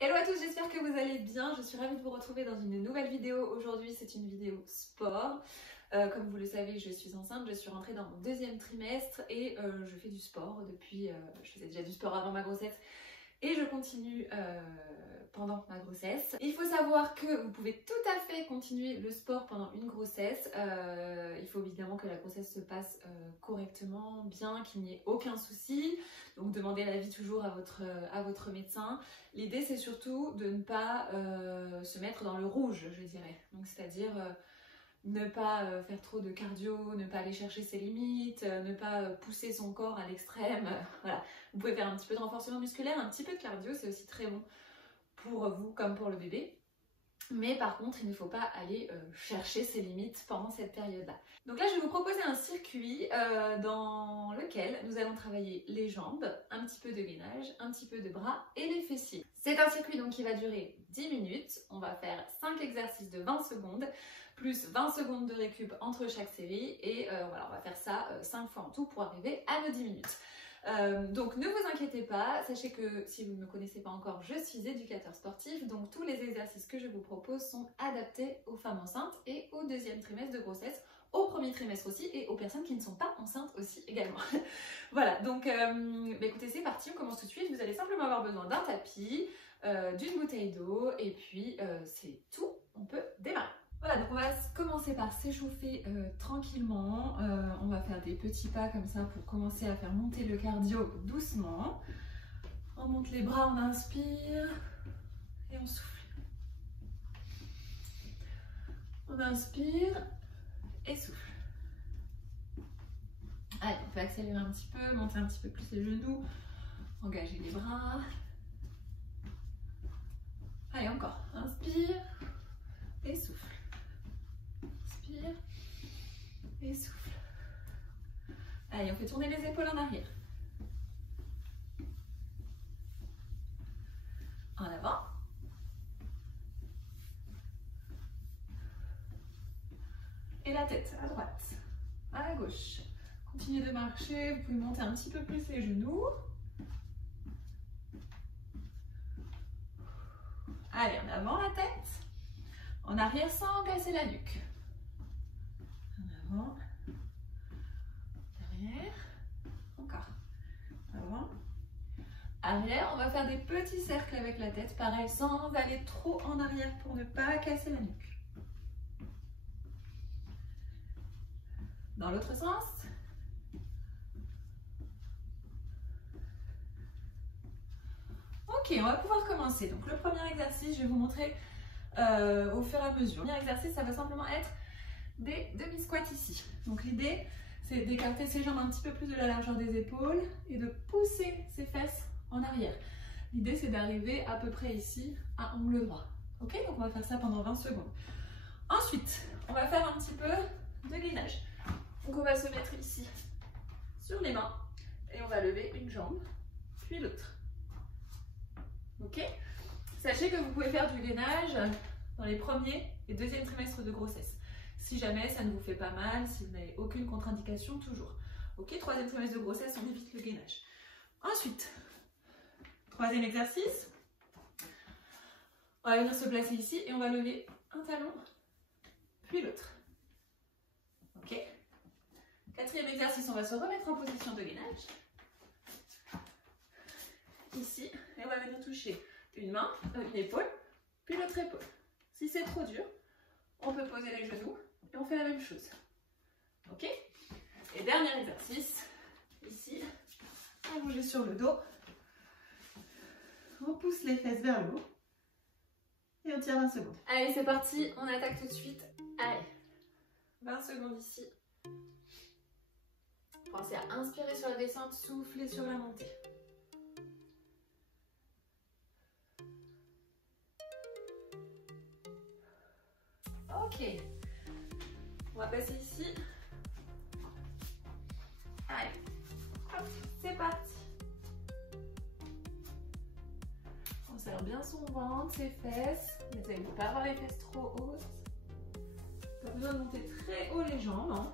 Hello à tous, j'espère que vous allez bien. Je suis ravie de vous retrouver dans une nouvelle vidéo. Aujourd'hui, c'est une vidéo sport. Comme vous le savez, je suis enceinte, je suis rentrée dans mon deuxième trimestre et je fais du sport depuis... je faisais déjà du sport avant ma grossesse et je continue pendant ma grossesse. Il faut savoir que vous pouvez tout à fait continuer le sport pendant une grossesse. Il faut évidemment que la grossesse se passe correctement, bien, qu'il n'y ait aucun souci. Donc demandez l'avis toujours à votre médecin. L'idée c'est surtout de ne pas se mettre dans le rouge, je dirais. Donc c'est-à-dire ne pas faire trop de cardio, ne pas aller chercher ses limites, ne pas pousser son corps à l'extrême. Voilà. Vous pouvez faire un petit peu de renforcement musculaire, un petit peu de cardio, c'est aussi très bon pour vous comme pour le bébé. Mais par contre, il ne faut pas aller chercher ses limites pendant cette période-là. Donc là, je vais vous proposer un circuit dans lequel nous allons travailler les jambes, un petit peu de gainage, un petit peu de bras et les fessiers. C'est un circuit donc qui va durer 10 minutes. On va faire 5 exercices de 20 secondes, plus 20 secondes de récup entre chaque série. Et voilà, on va faire ça 5 fois en tout pour arriver à nos 10 minutes. Donc ne vous inquiétez pas, sachez que si vous ne me connaissez pas encore, je suis éducateur sportif, donc tous les exercices que je vous propose sont adaptés aux femmes enceintes et au deuxième trimestre de grossesse, au premier trimestre aussi et aux personnes qui ne sont pas enceintes aussi également. Voilà, donc écoutez, c'est parti, on commence tout de suite. Vous allez simplement avoir besoin d'un tapis, d'une bouteille d'eau et puis c'est tout, on peut démarrer. Voilà, donc on va commencer par s'échauffer tranquillement. On va faire des petits pas comme ça pour commencer à faire monter le cardio doucement. On monte les bras, on inspire et on souffle. On inspire et souffle. Allez, on peut accélérer un petit peu, monter un petit peu plus les genoux, engager les bras. Allez, encore. Inspire et souffle. Inspire et souffle. Allez, on fait tourner les épaules en arrière. En avant. Et la tête à droite, à gauche. Continuez de marcher, vous pouvez monter un petit peu plus les genoux. Allez, en avant la tête. En arrière sans casser la nuque. En avant. Derrière. Encore. Avant. Arrière, on va faire des petits cercles avec la tête. Pareil, sans aller trop en arrière pour ne pas casser la nuque. Dans l'autre sens. Ok, on va pouvoir commencer. Donc le premier exercice, je vais vous montrer au fur et à mesure. Le premier exercice, ça va simplement être des demi-squats ici. Donc l'idée, c'est d'écarter ses jambes un petit peu plus de la largeur des épaules et de pousser ses fesses en arrière. L'idée, c'est d'arriver à peu près ici à angle droit. Ok, donc on va faire ça pendant 20 secondes. Ensuite, on va faire un petit peu de gainage. Donc on va se mettre ici sur les mains et on va lever une jambe, puis l'autre. Ok? Sachez que vous pouvez faire du gainage dans les premiers et deuxièmes trimestres de grossesse. Si jamais ça ne vous fait pas mal, si vous n'avez aucune contre-indication, toujours. Ok, troisième trimestre de grossesse, on évite le gainage. Ensuite, troisième exercice. On va venir se placer ici et on va lever un talon, puis l'autre. Ok. Quatrième exercice, on va se remettre en position de gainage. Ici, et on va venir toucher une main, une épaule, puis l'autre épaule. Si c'est trop dur, on peut poser les genoux et on fait la même chose. Ok? Et dernier exercice, ici, allongé sur le dos. On pousse les fesses vers le haut et on tire 20 secondes. Allez, c'est parti, on attaque tout de suite. Allez, 20 secondes ici. Pensez à inspirer sur la descente, souffler sur la montée. Ok, on va passer ici. Allez, hop, c'est parti. On serre bien son ventre, ses fesses. N'essayez de ne pas avoir les fesses trop hautes. Pas besoin de monter très haut les jambes. Hein.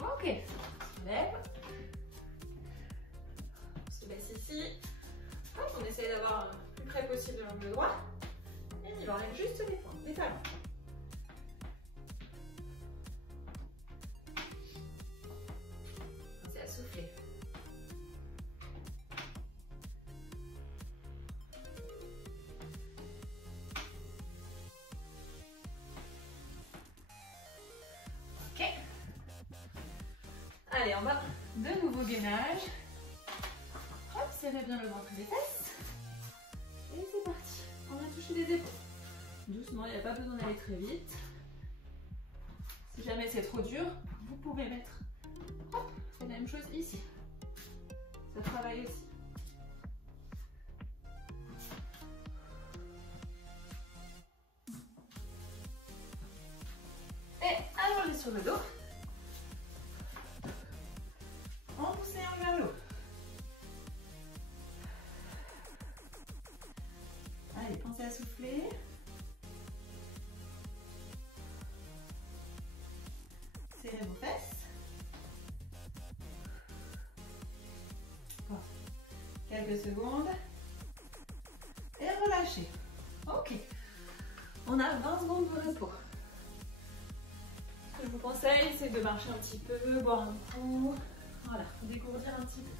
Ok, on se lève. On se laisse ici. ici. Hop, on essaye d'avoir le plus près possible de l'angle droit. Et on y va, on lève juste les points, les talons. Pensez à souffler. Ok. Allez, en bas, de nouveau gainage. Hop, serrez bien le ventre et les fesses. Et c'est parti. On vient toucher les épaules. Doucement, il n'y a pas besoin d'aller très vite. Si jamais c'est trop dur, vous pouvez mettre hop, la même chose ici. Ça travaille aussi. Et allongez sur le dos. En poussant vers le haut. Allez, pensez à souffler. Serrez vos fesses. Bon. Quelques secondes. Et relâchez. Ok. On a 20 secondes de repos. Ce que je vous conseille, c'est de marcher un petit peu, boire un coup. Voilà, dégourdir un petit peu.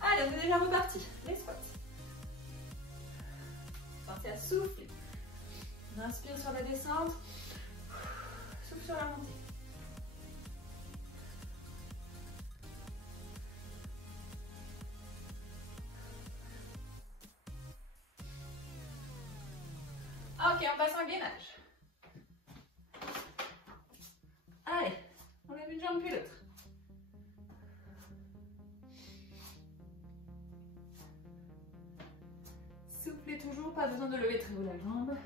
Allez, on est déjà reparti. Les squats. Pensez à souffler. On inspire sur la descente. Souffle sur la montée. Ok, on passe en gainage. Allez, on lève une jambe puis l'autre. Soufflez toujours, pas besoin de lever très haut la jambe.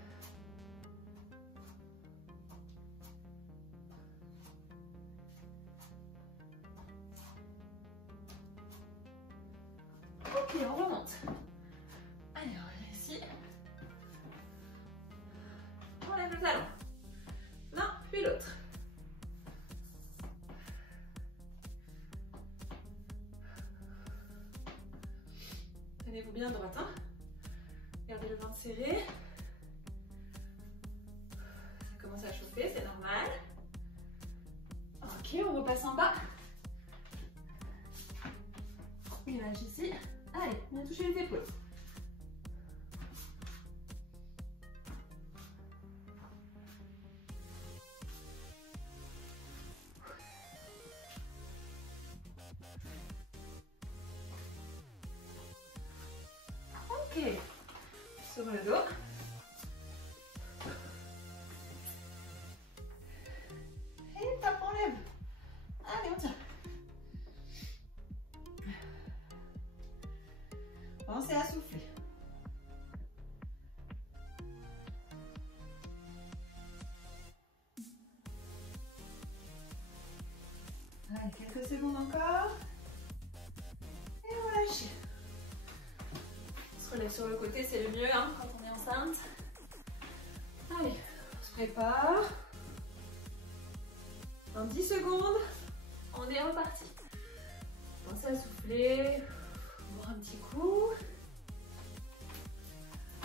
Ok, on remonte. Allez, on revient ici. On lève le talon. L'un, puis l'autre. Tenez-vous bien droite, hein. Gardez le ventre serré. Ça commence à chauffer, c'est normal. Ok, on repasse en bas. Gainage ici. Allez, on va toucher les épaules. Ok, sur le dos. Et tape, on lève. Allez, on tient. Pensez à souffler. Allez, quelques secondes encore. Et relâchez. On se relève sur le côté, c'est le mieux hein, quand on est enceinte. Allez, on se prépare. Dans 10 secondes, on est reparti. Pensez à souffler. Boire un petit coup.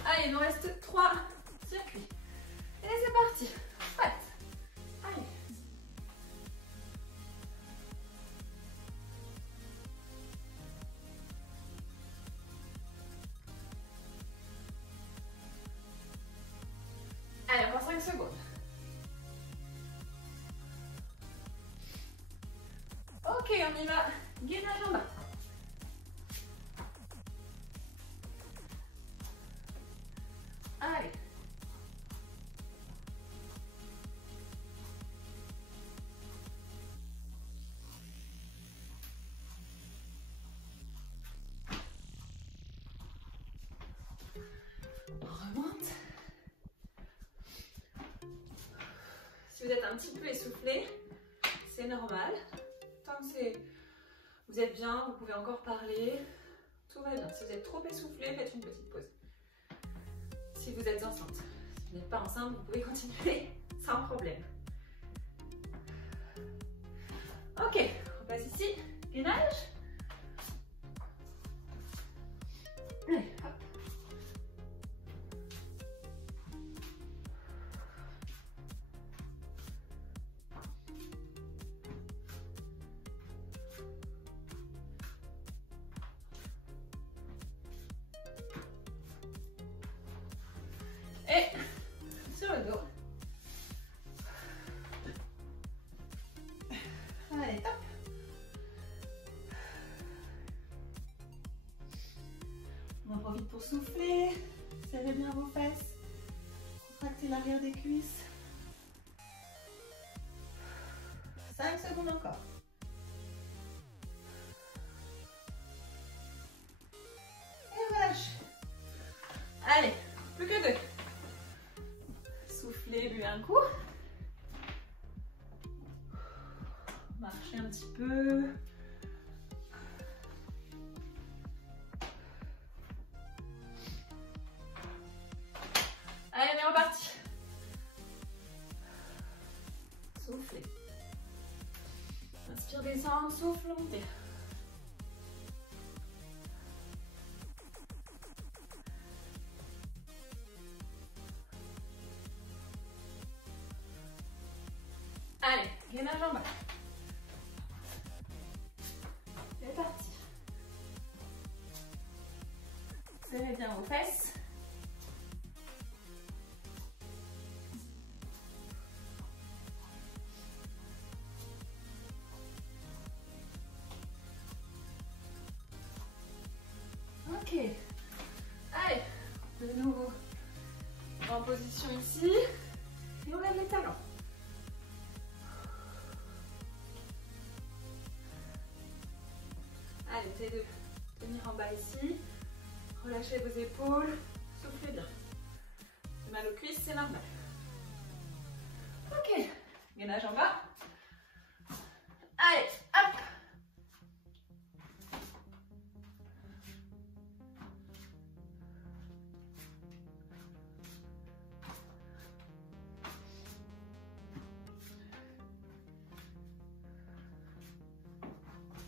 Allez, il nous reste 3 circuits. Et c'est parti. Prête. Allez. Allez, encore 5 secondes. Ok, on y va. Gainage en bas. Allez. On remonte. Si vous êtes un petit peu essoufflé, c'est normal. Tant que vous êtes bien, vous pouvez encore parler. Tout va bien. Si vous êtes trop essoufflé, faites une petite pause. Si vous êtes enceinte. Si vous n'êtes pas enceinte, vous pouvez continuer sans problème. Ok, on passe ici. gainage. Allez, hop. Et sur le dos. Allez, top. On en profite pour souffler. Serrez bien vos fesses. Contractez l'arrière des cuisses. 5 secondes encore. Et relâche. Allez, plus que 2. Soufflez, buvez un coup. Marchez un petit peu. Allez, on est reparti. Soufflez. Inspire, descendre, souffle, montez. Allez, gainage en bas. C'est parti. Serrez bien vos fesses. Ok. Allez, de nouveau en position ici. Et on lève les talons. Allez, essayez de tenir en bas ici. Relâchez vos épaules. Soufflez bien. C'est mal aux cuisses, c'est normal. Ok. Gainage en bas. Allez, hop.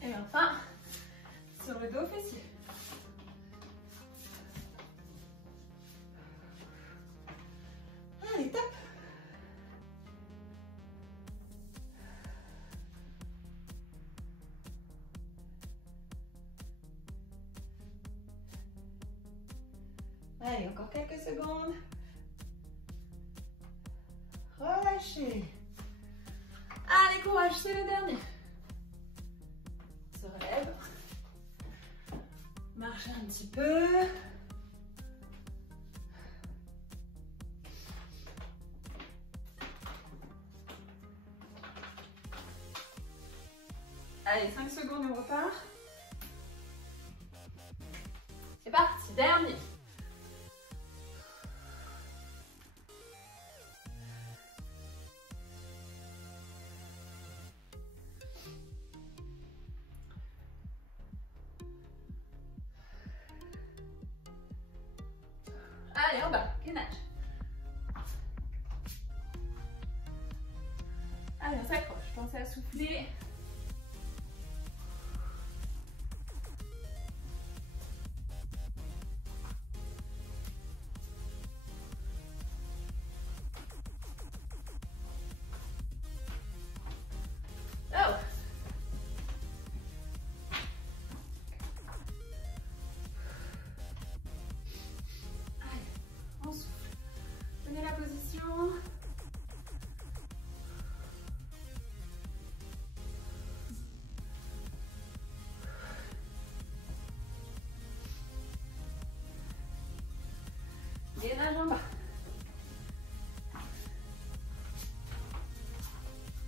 Et enfin, sur le dos fessier. Allez, top. Allez, encore quelques secondes. Relâchez. Allez, courage, c'est le dernier. Se relève. Marchez un petit peu. Allez, 5 secondes et on repart. C'est parti, dernier. Allez, en bas, gainage. Allez, on s'accroche. Pensez à souffler. Oh. Allez, on souffle. Prenez la position. Gainage en bas.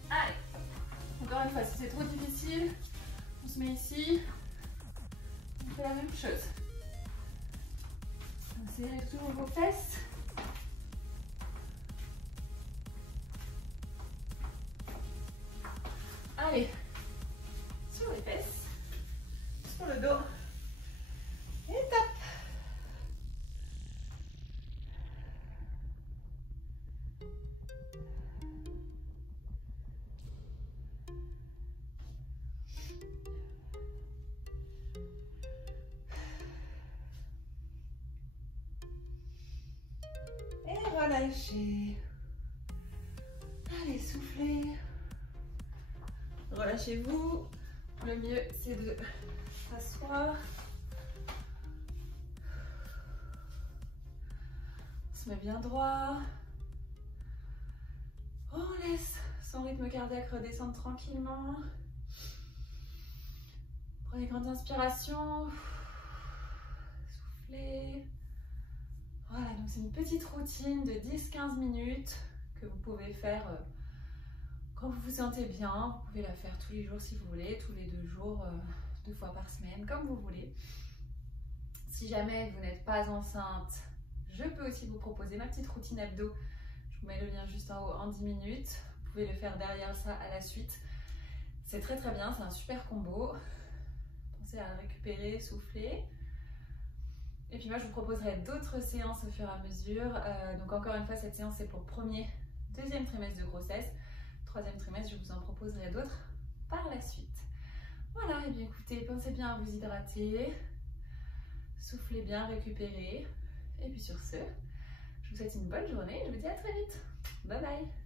Allez, encore une fois, si c'est trop difficile, on se met ici, on fait la même chose. Serrez toujours vos fesses. Allez, sur les fesses, sur le dos, et top. relâchez. Allez, soufflez. Relâchez-vous. Le mieux, c'est de s'asseoir. On se met bien droit. On laisse son rythme cardiaque redescendre tranquillement. Prenez une grande inspiration. Soufflez. Voilà, donc c'est une petite routine de 10-15 minutes que vous pouvez faire quand vous vous sentez bien. Vous pouvez la faire tous les jours si vous voulez, tous les 2 jours, 2 fois par semaine, comme vous voulez. Si jamais vous n'êtes pas enceinte, je peux aussi vous proposer ma petite routine abdos. Je vous mets le lien juste en haut en 10 minutes. Vous pouvez le faire derrière ça à la suite. C'est très très bien, c'est un super combo. Pensez à récupérer, souffler. Et puis moi je vous proposerai d'autres séances au fur et à mesure. Donc encore une fois, cette séance c'est pour premier, deuxième trimestre de grossesse. Troisième trimestre, je vous en proposerai d'autres par la suite. Voilà, et bien écoutez, pensez bien à vous hydrater. Soufflez bien, récupérez. Et puis sur ce, je vous souhaite une bonne journée et je vous dis à très vite. Bye bye.